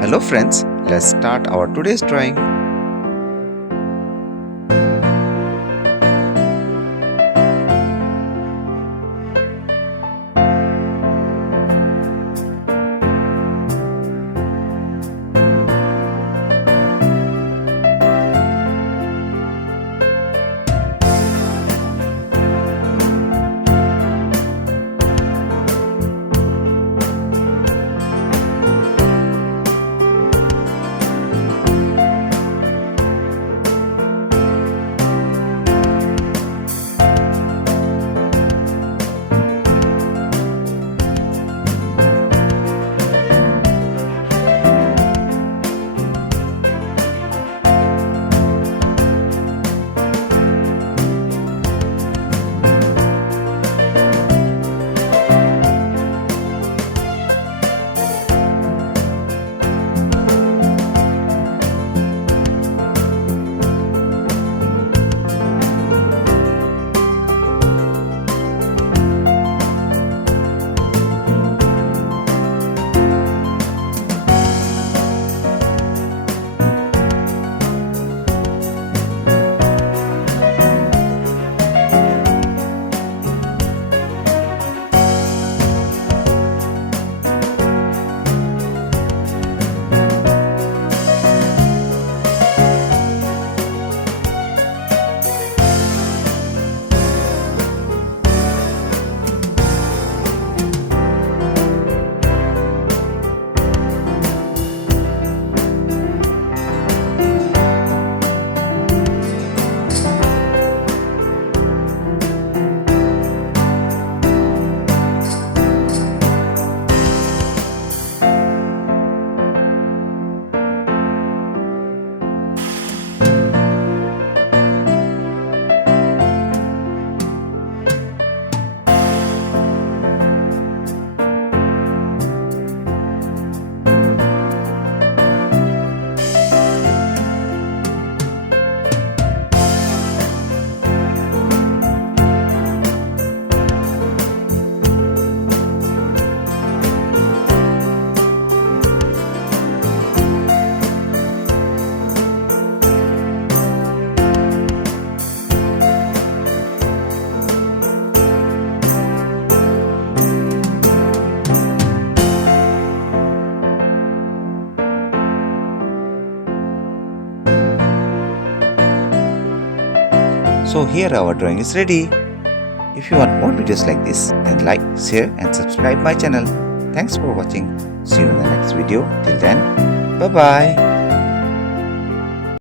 Hello friends, let's start our today's drawing. So here our drawing is ready. If you want more videos like this, then like, share and subscribe my channel. Thanks for watching. See you in the next video. Till then, bye bye.